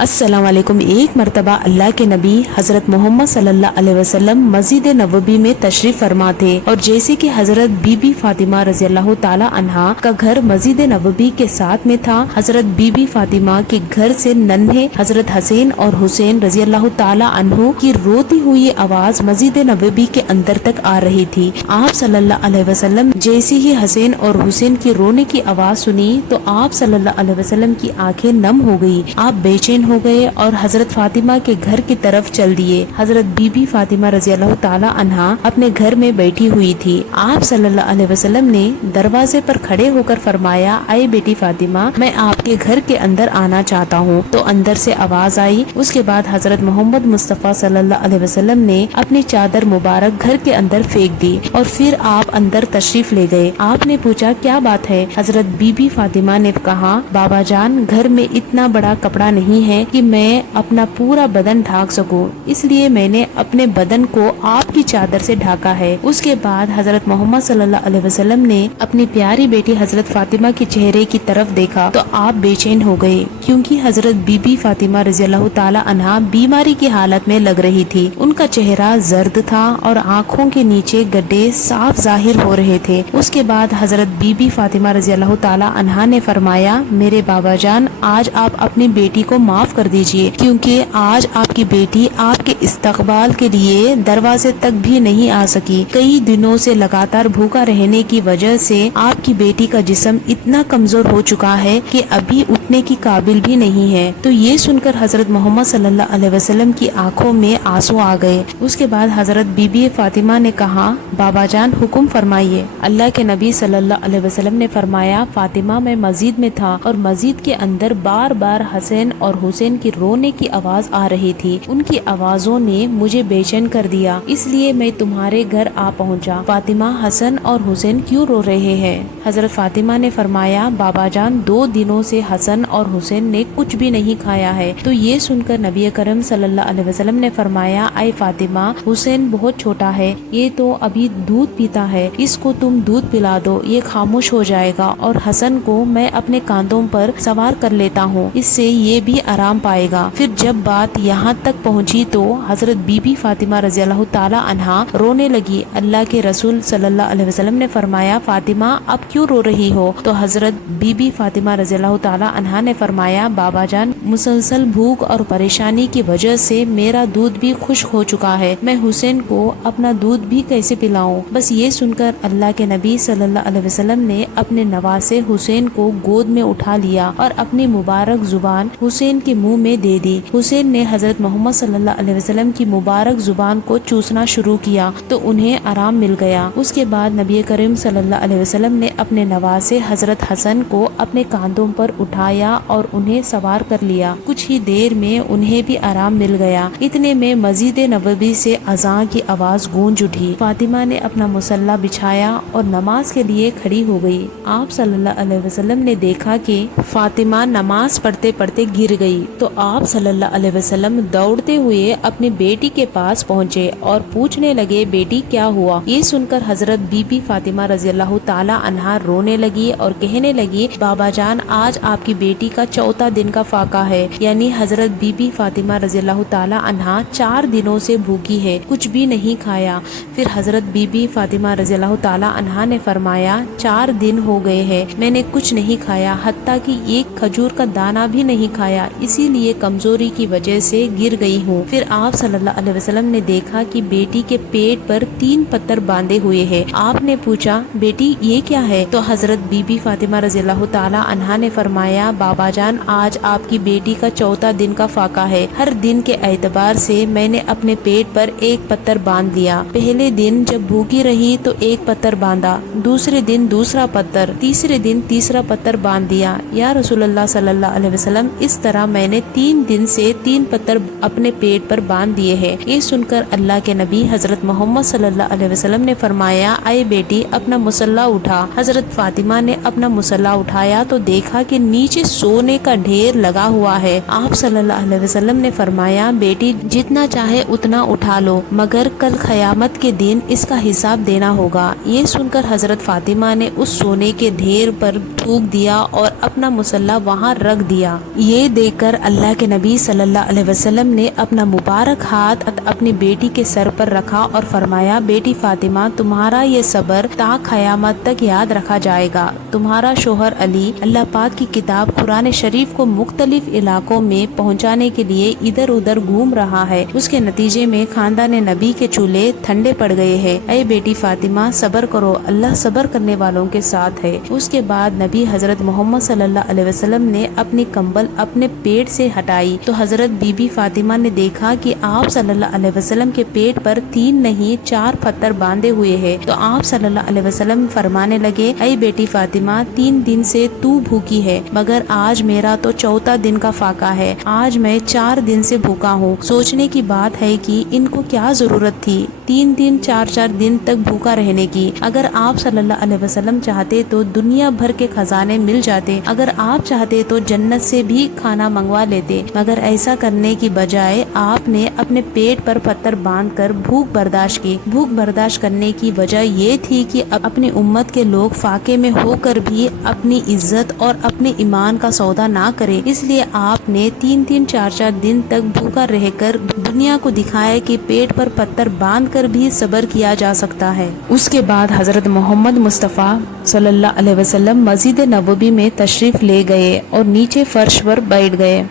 अस्सलाम वालेकुम। एक मरतबा अल्लाह के नबी हजरत मोहम्मद सल्लल्लाहु अलैहि वसल्लम मस्जिद नबवी में तशरीफ फरमा थे और जैसे कि हजरत बीबी फातिमा रजी अल्लाह ताला अन्हा का घर मस्जिद नबवी के साथ में था, हजरत बीबी फातिमा के घर से नन्हे हजरत हसैन और हुसैन रजी अल्लाह ताला अन्हु की रोती हुई आवाज मस्जिद नबवी के अंदर तक आ रही थी। आप सल्लल्लाहु अलैहि वसल्लम जैसे ही हसैन और हुसैन की रोने की आवाज सुनी तो आप सल्लल्लाहु अलैहि वसल्लम की आंखें नम हो गई। आप बेचैन हो गए और हजरत फातिमा के घर की तरफ चल दिए। हजरत बीबी फातिमा रजी अल्लाह ताला अन्हा अपने घर में बैठी हुई थी। आप सल्लल्लाहु अलैहि वसल्लम ने दरवाजे पर खड़े होकर फरमाया, आए बेटी फातिमा, मैं आपके घर के अंदर आना चाहता हूँ। तो अंदर से आवाज आई। उसके बाद हजरत मोहम्मद मुस्तफ़ा सल्लल्लाहु अलैहि वसल्लम ने अपनी चादर मुबारक घर के अंदर फेंक दी और फिर आप अंदर तशरीफ ले गए। आपने पूछा, क्या बात है? हजरत बीबी फातिमा ने कहा, बाबा जान, घर में इतना बड़ा कपड़ा नहीं है कि मैं अपना पूरा बदन ढाक सकूं, इसलिए मैंने अपने बदन को आपकी चादर से ढाका है। उसके बाद हजरत मोहम्मद सल्लल्लाहु अलैहि वसल्लम ने अपनी प्यारी बेटी हजरत फातिमा के चेहरे की तरफ देखा तो आप बेचैन हो गए, क्योंकि हजरत बीबी फातिमा रजी अल्लाह ताला अन्हा बीमारी की हालत में लग रही थी। उनका चेहरा जर्द था और आँखों के नीचे गड्ढे साफ जाहिर हो रहे थे। उसके बाद हजरत बीबी फातिमा रजी अल्लाह ताला अन्हा ने फरमाया, मेरे बाबा जान, आज आप अपनी बेटी को माफ कर दीजिए, क्योंकि आज आपकी बेटी आपके इस्तकबाल के लिए दरवाजे तक भी नहीं आ सकी। कई दिनों से लगातार भूखा रहने की वजह से आपकी बेटी का जिस्म इतना कमजोर हो चुका है कि अभी उठने की काबिल भी नहीं है। तो ये सुनकर हजरत मोहम्मद सल्लल्लाहु अलैहि वसल्लम की आंखों में आंसू आ गए। उसके बाद हजरत बीबी फातिमा ने कहा, बाबा जान, हुक्म फरमाइए। अल्लाह के नबी सल्लल्लाहु अलैहि वसल्लम ने फरमाया, फातिमा, मैं मस्जिद में था और मस्जिद के अंदर बार बार हसैन और हुसैन की रोने की आवाज आ रही थी। उनकी आवाजों ने मुझे बेचैन कर दिया, इसलिए मैं तुम्हारे घर आ पहुंचा। फातिमा, हसन और हुसैन क्यों रो रहे हैं? हजरत फातिमा ने फरमाया, बाबा जान, 2 दिनों से हसन और हुसैन ने कुछ भी नहीं खाया है। तो ये सुनकर नबी करम सल्लल्लाहु अलैहि वसल्लम ने फरमाया, ऐ फातिमा, हुसैन बहुत छोटा है, ये तो अभी दूध पीता है, इसको तुम दूध पिला दो, ये खामोश हो जाएगा और हसन को मैं अपने कांधों पर सवार कर लेता हूँ, इससे ये भी आराम पाएगा। फिर जब बात यहाँ तक पहुँची तो हजरत बीबी फातिमा रजी अल्लाह ताला अन्हा रोने लगी। अल्लाह के रसूल सल्लल्लाहु अलैहि वसल्लम ने फरमाया, फातिमा, अब क्यों रो रही हो? तो हजरत बीबी फातिमा रजी अल्लाह ताला अन्हा ने फरमाया, बाबा जान, मुसलसल भूख और परेशानी की वजह से मेरा दूध भी खुश्क हो चुका है, मैं हुसैन को अपना दूध भी कैसे पिलाऊं? बस ये सुनकर अल्लाह के नबी सल्लल्लाहु अलैहि वसल्लम ने अपने नवासे हुसैन को गोद में उठा लिया और अपनी मुबारक जुबान हुसैन के मुंह में दे दी। हुसैन ने हजरत मोहम्मद सल्लल्लाहु अलैहि वसल्लम की मुबारक जुबान को चूसना शुरू किया तो उन्हें आराम मिल गया। उसके बाद नबी करीम सल्लल्लाहु अलैहि वसल्लम ने अपने नवासे हजरत हसन को अपने कांधों पर उठाया और उन्हें सवार कर लिया। कुछ ही देर में उन्हें भी आराम मिल गया। इतने में मस्जिद नबवी से अज़ान की आवाज गूंज उठी। फातिमा ने अपना मुसल्ला बिछाया और नमाज के लिए खड़ी हो गई। आप सल्लल्लाहु अलैहि वसल्लम ने देखा कि फातिमा नमाज पढ़ते पढ़ते गिर गई तो आप सल्लल्लाहु अलैहि वसल्लम दौड़ते हुए अपनी बेटी के पास पहुँचे और पूछने लगे, बेटी क्या हुआ? ये सुनकर हजरत बीबी फातिमा रजी अल्लाह ताला अन्हा रोने लगी और कहने लगी, बाबा जान, आज आपकी बेटी का 4था दिन का फाका है, यानी हजरत बीबी फातिमा रजी अल्लाह ताला अन्हा 4 दिनों से भूखी है, कुछ भी नहीं खाया। फिर हजरत बीबी फातिमा रजी अल्लाह ताला अन्हा ने फरमाया, 4 दिन हो गए हैं, मैंने कुछ नहीं खाया, हत्ता कि एक खजूर का दाना भी नहीं खाया, इसीलिए कमजोरी की वजह से गिर गई हूँ। फिर आप सल्लल्लाहु अलैहि वसल्लम ने देखा कि बेटी के पेट पर 3 पत्थर बांधे हुए हैं। आपने पूछा, बेटी ये क्या है? तो हजरत बीबी फातिमा रजी अल्लाह ताला अन्हा ने फरमाया, बाबा जान, आज आपकी बेटी का 4था दिन का फाका है। हर दिन के एतबार से मैंने अपने पेट पर एक पत्थर बांध लिया। पहले दिन जब भूखी रही तो एक पत्थर बांधा, दूसरे दिन दूसरा पत्थर, तीसरे दिन तीसरा पत्थर बांध दिया। या रसूलुल्लाह सल्लल्लाहु अलैहि वसल्लम, इस तरह मैंने 3 दिन से 3 पत्थर अपने पेट पर बांध दिए हैं। ये सुनकर अल्लाह के नबी हजरत मोहम्मद सल्लल्लाहु अलैहि वसल्लम ने फरमाया, ऐ बेटी, अपना मुसल्ला उठा। हजरत फातिमा ने अपना मुसल्ला उठाया तो देखा कि नीचे सोने का ढेर लगा हुआ है। आप सल्लल्लाहु अलैहि वसल्लम ने फरमाया, बेटी, जितना चाहे उतना उठा लो, मगर कल क़यामत के दिन इसका हिसाब देना होगा। ये सुनकर हजरत फातिमा ने उस सोने के ढेर पर थूक दिया और अपना मुसल्ला वहाँ रख दिया। ये देखकर कर अल्लाह के नबी सल्लल्लाहु अलैहि वसल्लम ने अपना मुबारक हाथ अपनी बेटी के सर पर रखा और फरमाया, बेटी फातिमा, तुम्हारा ये सब्र ता क़यामत तक याद रखा जाएगा। तुम्हारा शोहर अली अल्लाह पाक की किताब कुरान शरीफ को मुख्तलिफ इलाकों में पहुंचाने के लिए इधर उधर घूम रहा है। उसके नतीजे में खानदान नबी के चूल्हे ठंडे पड़ गए हैं। ऐ बेटी फातिमा, सब्र करो, अल्लाह सब्र करने वालों के साथ है। उसके बाद नबी हजरत मोहम्मद सल्लल्लाहु अलैहि वसल्लम ने अपनी कंबल अपने पेट से हटाई तो हजरत बीबी फातिमा ने देखा कि आप सल्लल्लाहु अलैहि वसल्लम के पेट पर 3 नहीं 4 पत्थर बांधे हुए हैं। तो आप सल्लल्लाहु अलैहि वसल्लम फरमाने लगे, ऐ बेटी फातिमा, 3 दिन से तू भूखी है, मगर आज मेरा तो 4था दिन का फाका है। आज मैं 4 दिन से भूखा हूँ। सोचने की बात है कि इनको क्या जरूरत थी 3 दिन 4 दिन तक भूखा रहने की। अगर आप सल्लल्लाहु अलैहि वसल्लम चाहते तो दुनिया भर के खजाने मिल जाते, अगर आप चाहते तो जन्नत से भी खाना मंगवा लेते, मगर ऐसा करने की बजाय आपने अपने पेट पर पत्थर बांधकर भूख बर्दाश्त की। भूख बर्दाश्त करने की वजह ये थी कि अपनी उम्मत के लोग फाके में होकर भी अपनी इज्जत और अपने ईमान का सौदा ना करे, इसलिए आपने 3 4 दिन तक भूखा रहकर दुनिया को दिखाया कि पेट पर पत्थर बांधकर भी सब्र किया जा सकता है। उसके बाद हजरत मोहम्मद मुस्तफ़ा सल्लल्लाहु अलैहि वसल्लम मस्जिद नबवी में तशरीफ ले गए और नीचे फर्श पर बैठ गए।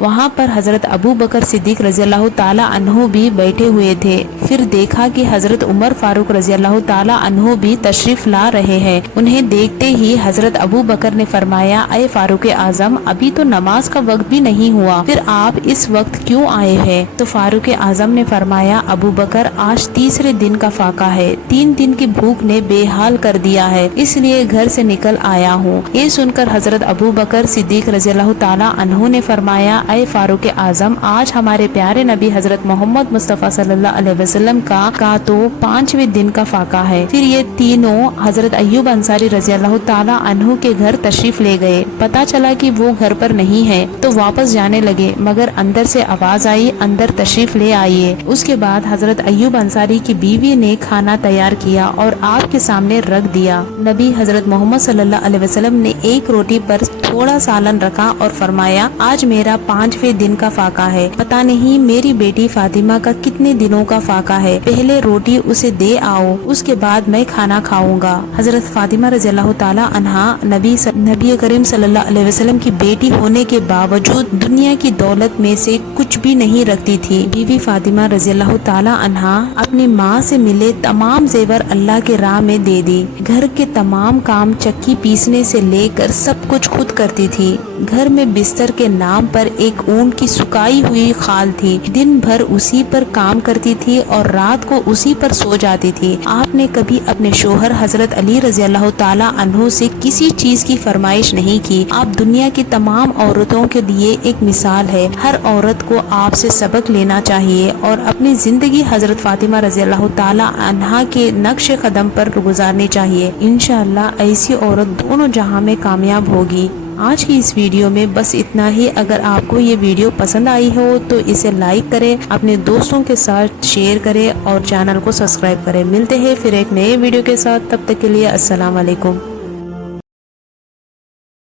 वहाँ पर हजरत अबू बकर सिद्दीक रज़ी अल्लाह ताला अन्हु भी बैठे हुए थे। फिर देखा कि हजरत उमर फारूक रज़ी अल्लाह ताला अन्हु भी तशरीफ ला रहे हैं। उन्हें देखते ही हजरत अबू बकर ने फरमाया, ऐ फारूक आजम, अभी तो नमाज का वक्त भी नहीं हुआ, फिर आप इस वक्त क्यों आए हैं? तो फारूक आजम ने फरमाया, अबू बकर, आज 3रे दिन का फाका है, 3 दिन की भूख ने बेहाल कर दिया है, इसलिए घर से निकल आया हूँ। ये सुनकर हजरत अबू बकर सिद्दीक रज़ी अल्लाह ताला अन्हु ने फरमाया, ऐ फारूक आजम, आज हमारे प्यारे नबी हजरत मोहम्मद मुस्तफ़ा सल्लल्लाहु अलैहि वसल्लम का तो 5वें दिन का फाका है। फिर ये तीनों हजरत अय्यूब अंसारी रज़ी अल्लाह ताला अन्हु के घर तशरीफ ले गए। पता चला कि वो घर पर नहीं है तो वापस जाने लगे, मगर अंदर से आवाज आई, अंदर तशरीफ ले आइए। उसके बाद हजरत अय्यूब अंसारी की बीवी ने खाना तैयार किया और आपके सामने रख दिया। नबी हजरत मोहम्मद सल्लल्लाहु अलैहि वसल्लम ने एक रोटी पर थोड़ा सालन रखा और फरमाया, आज मेरा 5वें दिन का फाका है, पता नहीं मेरी बेटी फातिमा का कितने दिनों का फाका है, पहले रोटी उसे दे आओ, उसके बाद मैं खाना खाऊंगा। हजरत फातिमा रज़ी अल्लाह ताला अन्हा नबी करीम सल्लल्लाहु अलैहि वसल्लम की बेटी होने के बावजूद दुनिया की दौलत में से कुछ भी नहीं रखती थी। बीवी फातिमा रज़ी अल्लाह ताला अन्हा अपनी माँ से मिले तमाम जेवर अल्लाह के राह में दे दी। घर के तमाम काम चक्की पीसने से लेकर सब कुछ खुद करती थी। घर में बिस्तर के नाम पर एक ऊन की सुखाई हुई खाल थी, दिन भर उसी पर काम करती थी और रात को उसी पर सो जाती थी। आपने कभी अपने शोहर हजरत अली रज़ी अल्लाह ताला अन्हु से किसी चीज की फरमाइश नहीं की। आप दुनिया की तमाम औरतों के लिए एक मिसाल है। हर औरत को आपसे सबक लेना चाहिए और अपनी जिंदगी हजरत फातिमा रज़ी अल्लाह ताला अन्हा के नक्शे कदम पर गुजारनी चाहिए। इंशाअल्लाह ऐसी औरत दोनों जहां में कामयाब होगी। आज की इस वीडियो में बस इतना ही। अगर आपको ये वीडियो पसंद आई हो तो इसे लाइक करें, अपने दोस्तों के साथ शेयर करें और चैनल को सब्सक्राइब करें। मिलते हैं फिर एक नए वीडियो के साथ, तब तक के लिए अस्सलाम वालेकुम।